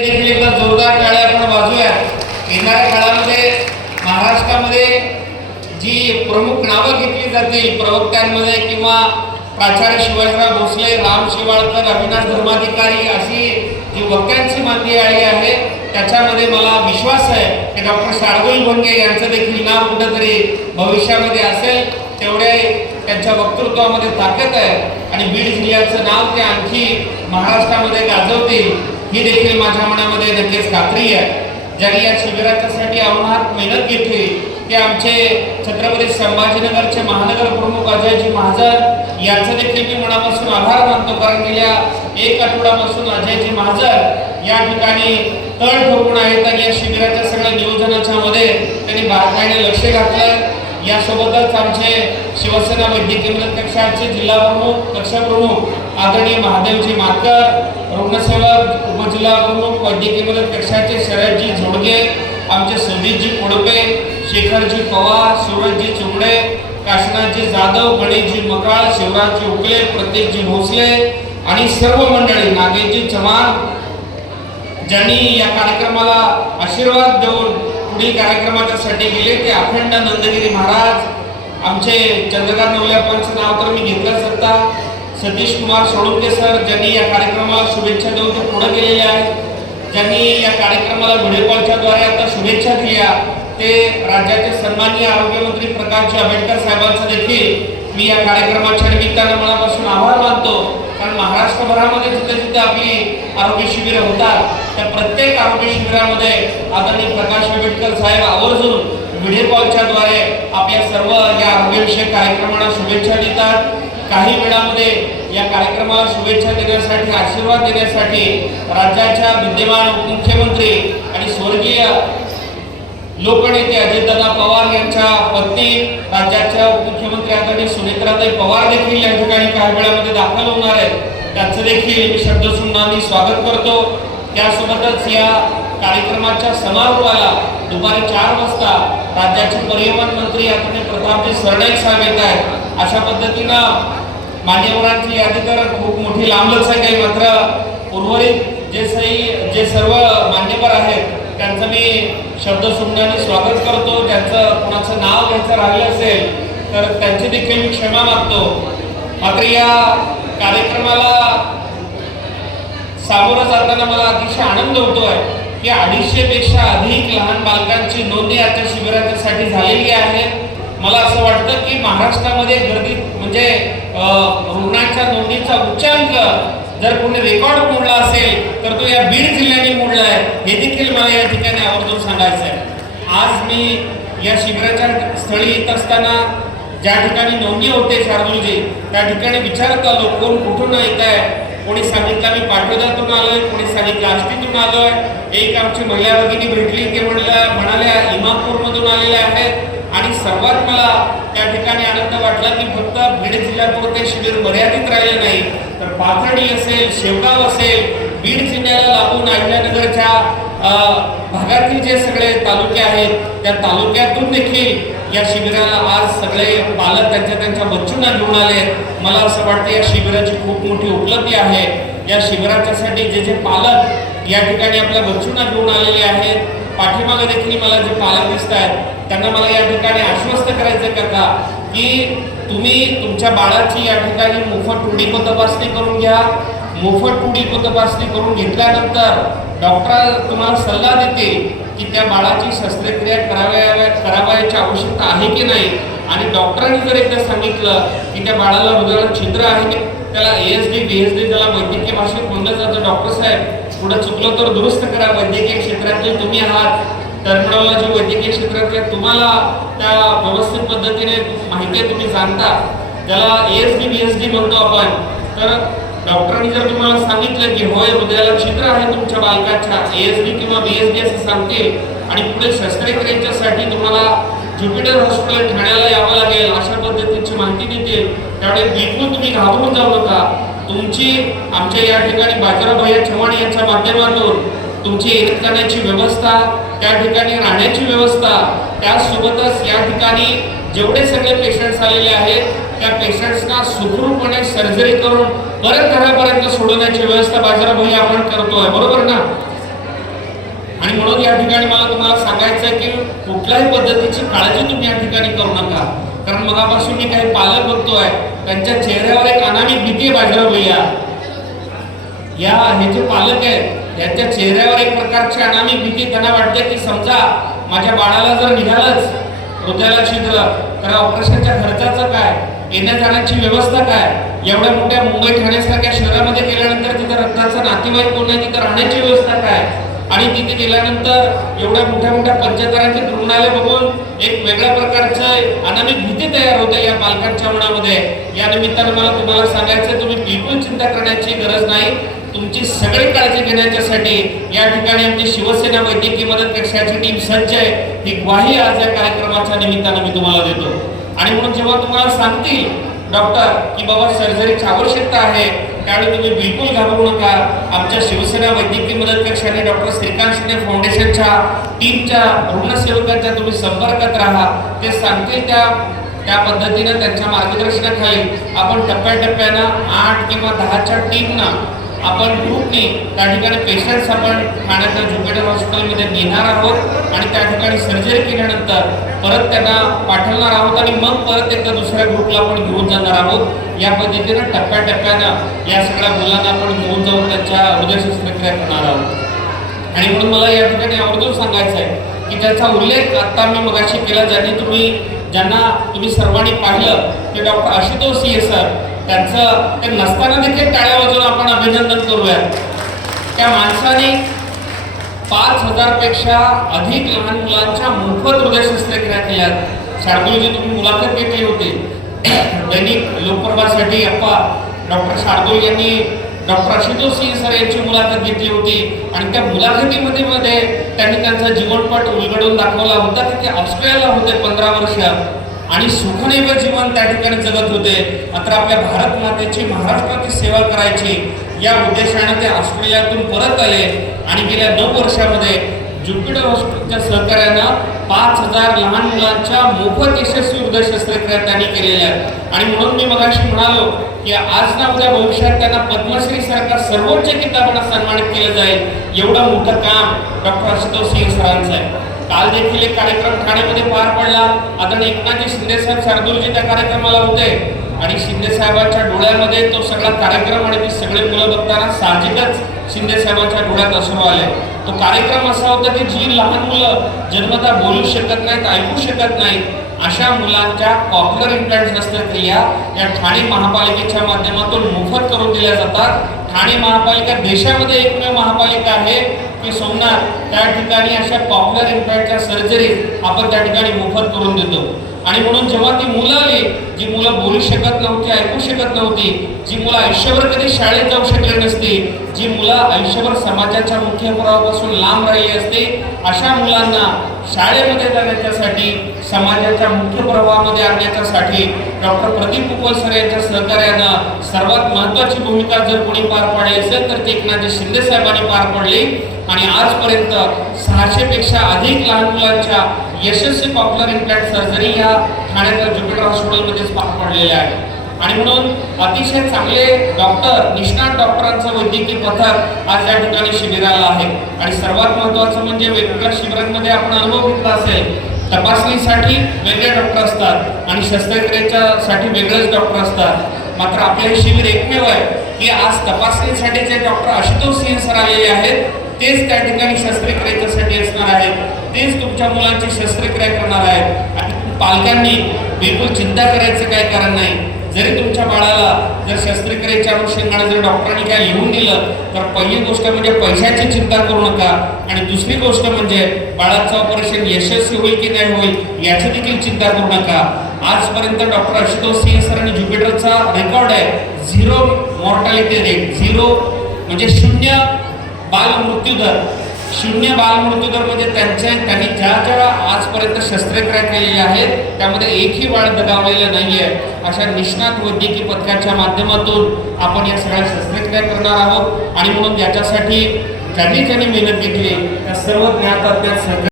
देखील एकदा जोरदार टाळ्या आपण वाजवूया। येणाऱ्या काळामध्ये महाराष्ट्रामध्ये जी प्रमुख नावं घेतली जातील प्रवक्त्यांमध्ये किंवा प्राचार्य शिवाजीराव भोसले, राम शेवाळकर, अविनाश धर्माधिकारी अशी जी वक्त्यांची मांदी आली आहे त्याच्यामध्ये मला विश्वास आहे की डॉक्टर शार्दूल भंगे यांचं देखील नाव कुठेतरी भविष्यामध्ये असेल। तेवढे त्यांच्या वक्तृत्वामध्ये ताकद आहे आणि बीड जिल्ह्याचं नाव ते आणखी महाराष्ट्रामध्ये गाजवतील ही देखील माझ्या मनामध्ये नक्कीच खात्री आहे। ज्यांनी या शिबिराच्यासाठी अवनात मेहनत घेतली ते आमचे छत्रपती संभाजीनगरचे महानगर प्रमुख अजयजी महाजन यांचं देखील मी मनापासून आभार मानतो, कारण गेल्या एक आठवड्यापासून अजयजी महाजन या ठिकाणी तळ ठोकून आहेत आणि या शिबिराच्या सगळ्या नियोजनाच्या मध्ये त्यांनी बारकाईने लक्ष घातलं। यासोबतच आमचे शिवसेना वैद्यकीय मदत कक्षाचे जिल्हा प्रमुख कक्ष प्रमुख आदरणीय महादेवजी मातकर, रुग्णसेवक उपजिल्हा प्रमुख वैद्यकीय मदत कक्षाचे शरदजी झोडगे, आमचे संदीपजी कोडपे, शेखरजी पवार, शिवराजजी चुगडे, काशीनाथजी जाधव, गणेशजी मकाळ, शिवराजजी उकले, प्रतीकजी भोसले आणि सर्व मंडळी, नागेशजी चव्हाण ज्यांनी या कार्यक्रमाला आशीर्वाद देऊन पुढील कार्यक्रमाच्यासाठी गेले ते अखंड नंदगिरी महाराज, आमचे चंद्रकांत नवल्यापांचं नाव तर मी घेतलंच होता, सतीश कुमार सोळुंके सर ज्यांनी या कार्यक्रमाला शुभेच्छा देऊन ते पुढे गेलेले आहेत, ज्यांनी या कार्यक्रमाला व्हिडिओ कॉलच्या द्वारे आता शुभेच्छा दिल्या ते राज्याचे सन्माननीय आरोग्यमंत्री प्रकाश आंबेडकर साहेबांचं देखील मी या कार्यक्रमाच्या निमित्तानं मनापासून आभार मानतो। कारण महाराष्ट्रभरामध्ये जिथे जिथे आपली आरोग्य शिबिरं होतात त्या प्रत्येक आरोग्य शिबिरामध्ये आदरणीय प्रकाश आंबेडकर साहेब आवर्जून व्हिडिओ कॉलच्या द्वारे आपल्या सर्व या आरोग्यविषयक कार्यक्रमांना शुभेच्छा देतात। काही वेळामध्ये या कार्यक्रमाला शुभेच्छा देण्यासाठी आशीर्वाद देण्यासाठी राज्याच्या विद्यमान उपमुख्यमंत्री आणि स्वर्गीय लोकनेते अजितदादा पवार यांच्या पत्नी राज्याच्या उपमुख्यमंत्री आदरणीय सुनेत्राताई पवार देखील या ठिकाणी काही वेळामध्ये दाखल होणार आहेत, त्याचं देखील मी शब्दसुमनांनी स्वागत करतो। त्यासोबतच या कार्यक्रमाच्या समारोपाला दुपारी 4 वाजता राज्याचे परिवहन मंत्री आदरणीय प्रतापजी सरनाईक साहेब येत आहेत। अशा पद्धतीनं मान्यवरांची यादी तर खूप मोठी लांबच आहे काही, मात्र उर्वरित जे सर्व मान्यवर आहेत त्यांचं मी शब्दसुमनाने स्वागत करतो। ज्यांचं कोणाचं नाव घ्यायचं राहिलं असेल तर त्यांची देखील मी क्षमा मागतो। मात्र या कार्यक्रमाला सामोरं जाताना मला अतिशय आनंद होतोय की 250 पेक्षा अधिक लहान बालकांची नोंदणी आजच्या शिबिरासाठी झालेली आहे। मला असं वाटतं की महाराष्ट्रामध्ये गर्दी म्हणजे रुग्णांच्या नोंदणीचा उच्चांक जर कोणी रेकॉर्ड मोडला असेल तर तो या बीड जिल्ह्याने मोडला आहे, हे देखील मला या ठिकाणी आवर्जून सांगायचं आहे। आज मी या शिबिराच्या स्थळी येत असताना ज्या ठिकाणी नोंदणी होते शार्दूलजी त्या ठिकाणी विचारत आलो कोण कुठून येत आहे, कोणी सांगितलं मी पाटोद्यातून आलोय, कोणी सांगितलं आष्टीतून आलोय, एक आमची महिला भगिनी भेटली ते म्हणाल्या इमामपूरमधून आलेल्या आहेत। आणि सर्वात मला त्या ठिकाणी आनंद वाटला की फक्त बीड जिल्ह्यापुरते शिबिर मर्यादित राहिले नाही तर पाथर्डी असेल, शेवगाव असेल, बीड जिल्ह्याला लागून अहिल्यानगरच्या भागातील जे सगळे तालुके आहेत त्या तालुक्यातून देखील या शिबिराला आज सगळे पालक त्यांच्या बच्चूंना घेऊन आले। मला असं वाटतं या शिबिराची खूप मोठी उपलब्धी आहे। या शिबिराच्यासाठी जे पालक या ठिकाणी आपल्या बच्चूंना घेऊन आलेले आहेत, पाठीमागे देखील मला जे पालक दिसत आहेत त्यांना मला या ठिकाणी आश्वस्त करायचं का की तुम्ही तुमच्या बाळाची या ठिकाणी मोफत टुडीको तपासणी करून घ्या। मोफत टुडीको तपासणी करून घेतल्यानंतर डॉक्टर तुम्हाला सल्ला देते की त्या बाळाची शस्त्रक्रिया करावयाची आवश्यकता आहे की नाही, आणि डॉक्टरांनी जर एकदा सांगितलं की त्या बाळाला हृदयाला छिद्र आहे, त्याला ASD BSD ज्याला वैद्यकीय भाषेत म्हणलं जातं, डॉक्टर साहेब पुढे चुकलं तर दुरुस्त करा, वैद्यकीय क्षेत्रातले तुम्ही आहात, टर्मिनॉलॉजी वैद्यकीय क्षेत्रातल्या तुम्हाला त्या व्यवस्थित पद्धतीने माहिती आहे, तुम्ही जाणता, ज्याला ASD BSD म्हणतो आपण, तर डॉक्टरांनी जर तुम्हाला सांगितलं की होय हृदयाला छिद्र आहे तुमच्या बालकाच्या, ASD किंवा BSD असं सांगतील आणि पुढे शस्त्रक्रियेच्यासाठी तुम्हाला ज्युपिटर हॉस्पिटल ठाण्याला यावं लागेल अशा पद्धतीची माहिती देतील, त्यामुळे बिलकुल तुम्ही घाबरून जाऊ नका। तुमची आमच्या या ठिकाणी बाजीराव भैया चव्हाण यांच्या माध्यमातून तुमची येण्याची व्यवस्था, त्या ठिकाणी राहण्याची व्यवस्था, त्यासोबतच या ठिकाणी जेवढे सगळे पेशंट्स आलेले आहेत त्या पेशंट्सना सुखरूपपणे सर्जरी करून परत घरापर्यंत सोडवण्याची व्यवस्था बाजीराव भैया आपण करतोय, बरोबर ना? आणि म्हणून या ठिकाणी मला तुम्हाला सांगायचं आहे की कुठल्याही पद्धतीची काळजी तुम्ही या ठिकाणी करू नका, कारण मगापासून मी काही पालक बघतोय त्यांच्या चेहऱ्यावर एक अनामी भीती आहे बाजूला भैया. हे जे पालक आहेत त्यांच्या चेहऱ्यावर एक प्रकारची अनामी भीती, त्यांना वाटते की समजा माझ्या बाळाला जर निघालंच हृदयाला छिद्र तर ऑपरेशनच्या खर्चाचं काय, येण्या जाण्याची व्यवस्था काय, एवढ्या मोठ्या मुंबई ठाण्यासारख्या शहरामध्ये गेल्यानंतर तिथं रक्ताचा नातेवाईक कोण आहे, तिथं राहण्याची व्यवस्था काय, आणि तिथे गेल्यानंतर एवढ्या मोठ्या मोठ्या पंचतारांकित रुग्णालय बघून एक वेगळ्या प्रकारचं अनामिक भीती तयार होते या पालकांच्या मनामध्ये. या निमित्तानं मला तुम्हाला सांगायचं, तुम्ही बिलकुल चिंता करण्याची गरज नाही. तुमची सगळी काळजी घेण्यासाठी या ठिकाणी आमची शिवसेना वैद्यकीय मदत कक्षाची टीम सज्ज आहे. ही ग्वाही आज या कार्यक्रमाच्या निमित्तानं मी तुम्हाला देतो. आणि म्हणून जेव्हा तुम्हाला सांगतील डॉक्टर की बाबा सर्जरीची आवश्यकता आहे, त्यावेळी तुम्ही बिलकुल घाबरू नका. आमच्या शिवसेना वैद्यकीय मदत कक्षाने डॉक्टर श्रीकांत शिंदे फाउंडेशनच्या टीमच्या रुग्णसेवकांच्या तुम्ही संपर्कात राहा. ते सांगतील त्या पद्धतीने त्यांच्या मार्गदर्शनाखाली आपण टप्प्याटप्प्यानं 8 किंवा 10च्या टीमनं आपण ग्रुपनी त्या ठिकाणी पेशंट्स आपण ठाण्याच्या ज्युपिटर हॉस्पिटलमध्ये नेणार आहोत आणि त्या ठिकाणी सर्जरी केल्यानंतर परत त्यांना पाठवणार आहोत आणि मग परत एकदा दुसऱ्या ग्रुपला आपण घेऊन जाणार आहोत. या पद्धतीनं टप्प्याटप्प्यानं या सगळ्या मुलांना आपण घेऊन जाऊन त्यांच्या हृदय शस्त्रक्रिया करणार आहोत. आणि म्हणून मला या ठिकाणी आवर्जून सांगायचं आहे की त्याचा उल्लेख आता मी मगाशी केला, ज्यांना तुम्ही सर्वांनी पाहिलं की डॉक्टर आशुतोष सिंह सर, त्यांचं ते नसताना देखील टाळ्या वाजवून आपण अभिनंदन करूया. त्या माणसाने 5000 पेक्षा अधिक लहान मुलांच्या मोफत हृदय शस्त्रक्रिया केल्यात. शार्दूलजी तुम्ही मुलाखत घेतली होती दैनिक लोकप्रभासाठी. डॉक्टर शार्दूल यांनी डॉक्टर आशुतोष सिंह सर यांची मुलाखत घेतली होती आणि त्या मुलाखतीमध्ये त्यांनी त्यांचा जीवनपट उलगडून दाखवला होता की ते ऑस्ट्रेलियाला होते 15 वर्ष आणि सुखनिर्भर जीवन त्या ठिकाणी जगत होते. मात्र आपल्या भारत मातेची महाराष्ट्राची सेवा करायची या उद्देशाने ते ऑस्ट्रेलियातून परत आले आणि गेल्या 9 वर्षामध्ये ज्युपिटर हॉस्पिटलच्या सहकार्यानं 5000 लहान मुलांच्या मोफत यशस्वी हृदय शस्त्रक्रिया त्यांनी केलेल्या आहेत. आणि म्हणून मी मगाशी म्हणालो की आज ना उद्या भविष्यात त्यांना पद्मश्री सारखा सर्वोच्च किताबाने सन्मानित केलं जाईल. एवढं मोठं काम डॉक्टर आशुतोष सिंह सरांचं आहे. काल देखील एक कार्यक्रम ठाण्यामध्ये पार पडला. आदरणीय एकनाथजी शिंदे साहेब शार्दूलजी त्या कार्यक्रमाला होते आणि शिंदे साहेबांच्या डोळ्यामध्ये तो सगळा कार्यक्रम आणि ती सगळे मुलं बघताना साहजिकच शिंदे साहेबांच्या डोळ्यात अश्रू आले. तो कार्यक्रम असा होता की जी लहान मुलं जन्मतः बोलू शकत नाहीत, ऐकू शकत नाहीत, अशा मुलांच्या कॉक्युलर इम्प्लांट शस्त्रक्रिया या ठाणे महापालिकेच्या माध्यमातून मोफत करून दिल्या जातात. ठाणे महापालिका देशामध्ये एकमेव महापालिका आहे की सोमनाथ त्या ठिकाणी अशा कॉक्युलर इम्प्लांटच्या सर्जरी आपण त्या ठिकाणी मोफत करून देतो. आणि म्हणून जेव्हा ती मुलं आली, जी मुलं बोलू शकत नव्हती, ऐकू शकत नव्हती, जी मुलं आयुष्यभर कधी शाळेत जाऊ शकली नसती, जी मुलं आयुष्यभर समाजाच्या मुख्य प्रवाहापासून लांब राहिली असती, अशा मुलांना शाळेमध्ये जाण्याच्यासाठी, समाजाच्या मुख्य प्रवाहामध्ये आणण्याच्यासाठी डॉक्टर प्रदीप कुपल सर यांच्या सहकार्यानं सर्वात महत्त्वाची भूमिका जर कोणी पार पाडली असेल तर ते एकनाथजी शिंदे साहेबांनी पार पडली. आणि आजपर्यंत 600 पेक्षा अधिक लहान मुलांच्या यशस्वी कॉक्युलर इम्प्लांट सर्जरी या ठाण्याच्या ज्युपिटर हॉस्पिटलमध्येच पार पडलेल्या आहेत. आणि म्हणून अतिशय चांगले डॉक्टर, निष्णात डॉक्टरांचं वैद्यकीय पथक आज या ठिकाणी शिबिराला आहे. आणि सर्वात महत्त्वाचं म्हणजे वेगवेगळ्या शिबिरांमध्ये आपण अनुभव घेतला असेल, तपासणीसाठी वेगळे डॉक्टर असतात आणि शस्त्रक्रियेच्यासाठी वेगळेच डॉक्टर असतात. मात्र आपले हे शिबिर एकमेव आहे की आज तपासणीसाठी जे डॉक्टर आशुतोष सिंह सर आलेले आहेत तेच त्या ठिकाणी शस्त्रक्रियेच्यासाठी असणार आहेत, तेच तुमच्या मुलांची शस्त्रक्रिया करणार आहेत. आणि पालकांनी बिलकुल चिंता करायचं काही कारण नाही. जरी तुमच्या बाळाला जर शस्त्रक्रियेच्या अनुषंगाने जर डॉक्टरांनी काय लिहून दिलं तर पहिली गोष्ट म्हणजे पैशाची चिंता करू नका आणि दुसरी गोष्ट म्हणजे बाळाचं ऑपरेशन यशस्वी होईल की नाही होईल याची देखील चिंता करू नका. आजपर्यंत डॉक्टर आशुतोष सिंह सर आणि ज्युपिटरचा रेकॉर्ड आहे 0 मॉर्टॅलिटी रेट, 0 म्हणजे 0 बालमृत्यू दर. 0 बालमृत्यू दर म्हणजे त्यांनी ज्या आजपर्यंत शस्त्रक्रिया केलेल्या आहेत त्यामध्ये एकही बाळ दगावलेलं नाहीये. अशा निष्णात वैद्यकीय पथकाच्या माध्यमातून आपण या सगळ्या शस्त्रक्रिया करणार आहोत. आणि म्हणून याच्यासाठी ज्यांनी मेहनत घेतली त्या सर्व ज्ञात